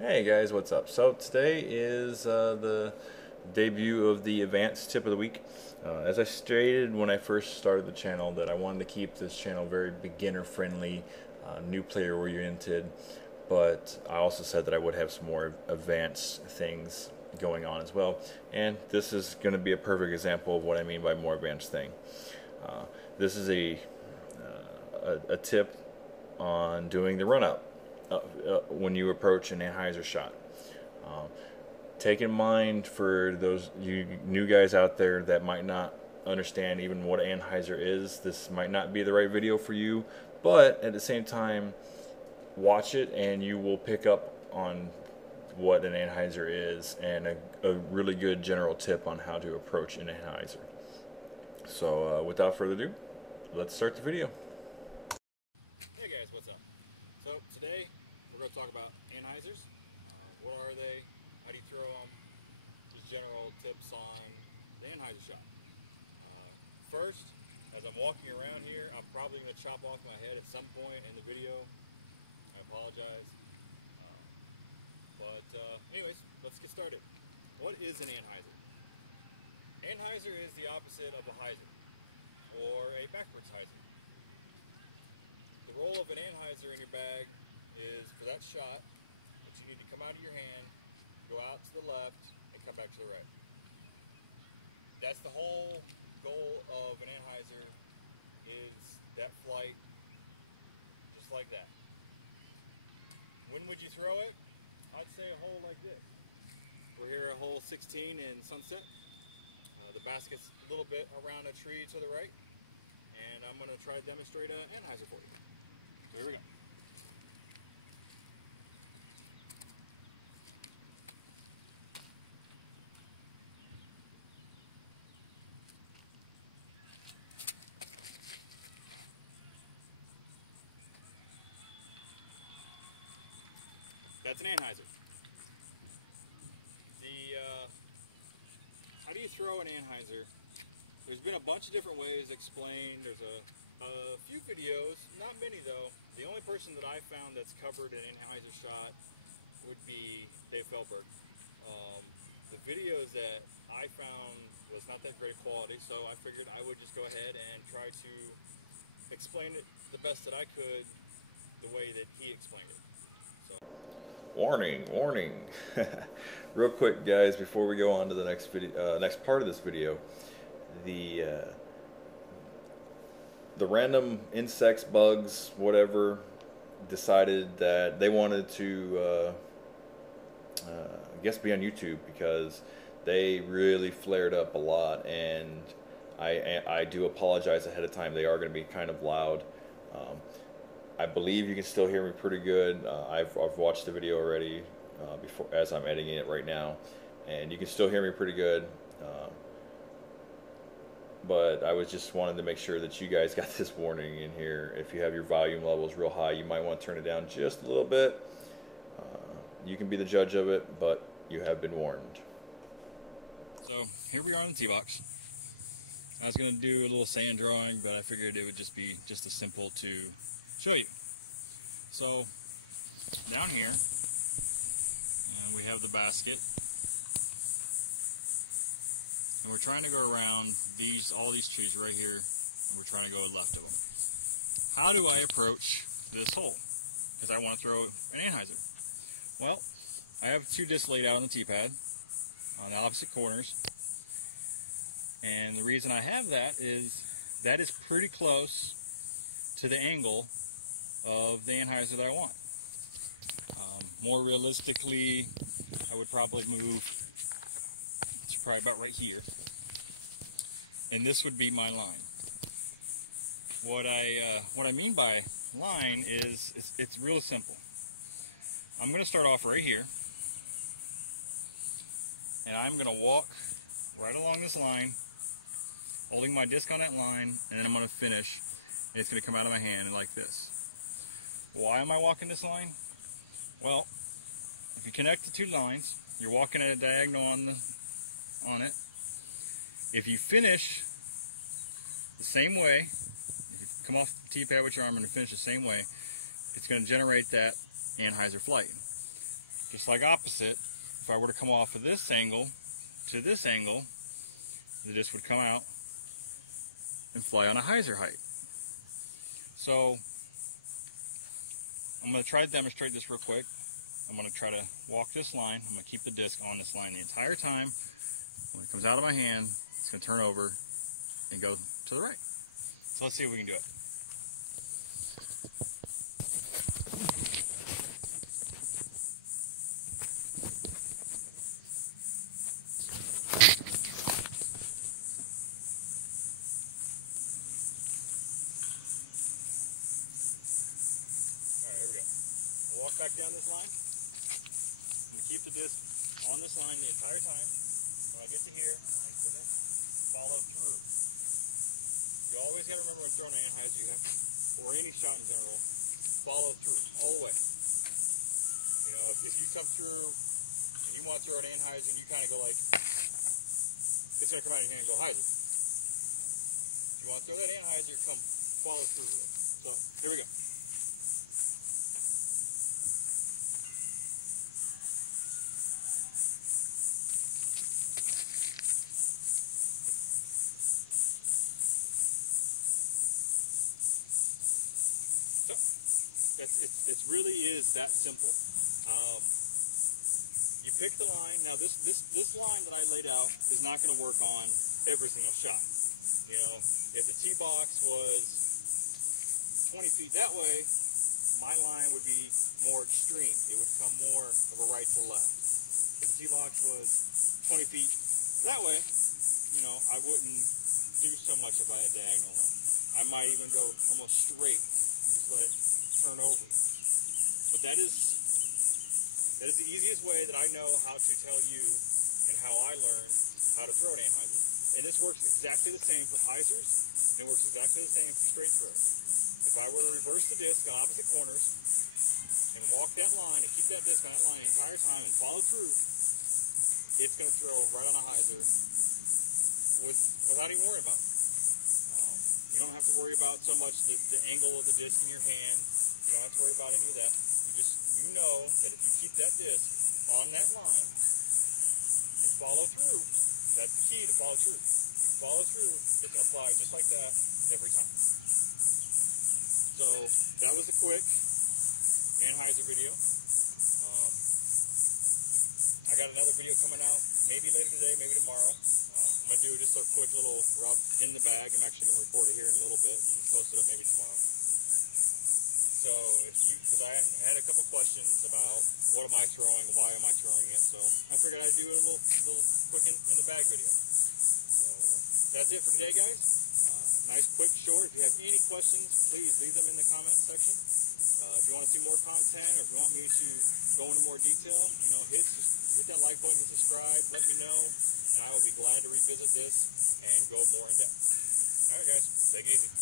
Hey guys, what's up? So today is the debut of the advanced tip of the week. As I stated when I first started the channel, that I wanted to keep this channel very beginner friendly, new player oriented, but I also said that I would have some more advanced things going on as well, and this is going to be a perfect example of what I mean by more advanced thing. This is a tip on doing the run up when you approach an Anhyzer shot. Um, Take in mind for those you new guys out there that might not understand even what Anhyzer is, this might not be the right video for you, but at the same time, watch it and you will pick up on what an Anhyzer is and a really good general tip on how to approach an Anhyzer. So without further ado, let's start the video. Hey guys, what's up? So today we're going to talk about Anhyzers. What are they? How do you throw them? Just general tips on the Anhyzer shot. First, as I'm walking around here, I'm probably going to chop off my head at some point in the video. I apologize. Anyways, let's get started. What is an Anhyzer? Anhyzer is the opposite of a hyzer, or a backwards hyzer. The role of an Anhyzer in your bag is for that shot that you need to come out of your hand, go out to the left, and come back to the right. That's the whole goal of an Anhyzer, is that flight, just like that. When would you throw it? I'd say a hole like this. We're here at hole 16 in Sunset. The basket's a little bit around a tree to the right, and I'm going to try to demonstrate an Anhyzer for you. So here we go. That's an Anhyzer. How do you throw an Anhyzer? There's been a bunch of different ways explained. There's a few videos, not many though. The only person that I found that's covered an Anhyzer shot would be Dave Feldberg. The videos that I found was not that great quality, so I figured I would just go ahead and try to explain it the best that I could, the way that he explained it. So. Warning, warning. Real quick, guys, before we go on to the next video, next part of this video, the random insects, bugs, whatever, decided that they wanted to, I guess, be on YouTube because they really flared up a lot, and I do apologize ahead of time. They are going to be kind of loud. I believe you can still hear me pretty good. I've watched the video already before, as I'm editing it right now, and you can still hear me pretty good. But I was just wanted to make sure that you guys got this warning in here. If you have your volume levels real high, you might want to turn it down just a little bit. You can be the judge of it, but you have been warned. So here we are on the tee box. I was going to do a little sand drawing, but I figured it would just be just as simple to show you. So down here, we have the basket, and we're trying to go around all these trees right here, and we're trying to go left of them. How do I approach this hole? Because I want to throw an Anhyzer. Well, I have two discs laid out on the tee pad on the opposite corners. And the reason I have that is pretty close to the angle of the Anhyzer that I want. More realistically, I would probably move to probably about right here. And this would be my line. What I mean by line is it's real simple. I'm going to start off right here, and I'm going to walk right along this line, holding my disc on that line, and then I'm going to finish, and it's going to come out of my hand like this. Why am I walking this line? Well, if you connect the two lines, you're walking at a diagonal on it. If you finish the same way, if you come off the tee pad with your arm and finish the same way, it's going to generate that Anhyzer flight. just like opposite, if I were to come off of this angle to this angle, the disc would come out and fly on Anhyzer height. So I'm going to try to demonstrate this real quick. I'm going to try to walk this line. I'm going to keep the disc on this line the entire time. When it comes out of my hand, it's going to turn over and go to the right. So let's see if we can do it. Walk back down this line. I'm going to keep the disc on this line the entire time. When I get to here, I'm going to follow through. You always got to remember when throwing an Anhyzer, you have to, or any shot in general, follow through all the way. You know, if you come through and you want to throw an Anhyzer and you kind of go like, it's going to come out of your hand and go Hyzer. If you want to throw that Anhyzer, come follow through with it. So, here we go. It really is that simple. You pick the line. Now this line that I laid out is not going to work on every single shot. You know, if the tee box was 20 feet that way, my line would be more extreme. It would come more of a right to left. If the tee box was 20 feet that way, you know, I wouldn't do so much about a diagonal. I might even go almost straight and just let it turn over. But that is the easiest way that I know how to tell you and how I learned how to throw an Anhyzer. And this works exactly the same for Hyzers, and it works exactly the same for straight throw. If I were to reverse the disc on opposite corners and walk that line and keep that disc on that line the entire time and follow through, it's going to throw right on a Hyzer without even worrying about it. You don't have to worry about so much the angle of the disc in your hand. You don't have to worry about any of that. You know that if you keep that disc on that line and follow through, that's the key to follow through. If you follow through, it's going to fly just like that every time. So that was a quick Anhyzer video. I got another video coming out maybe later today, maybe tomorrow. I'm going to do just a quick little rough in the bag. I'm actually going to record it here in a little bit and post it up maybe tomorrow. So, because I had a couple questions about what am I throwing, why am I throwing it, so I figured I'd do a little quick in the bag video. So, that's it for today, guys. Nice, quick, short. If you have any questions, please leave them in the comment section. If you want to see more content, or if you want me to go into more detail, you know, hit that like button, hit subscribe, let me know, and I will be glad to revisit this and go more in depth. All right, guys, take it easy.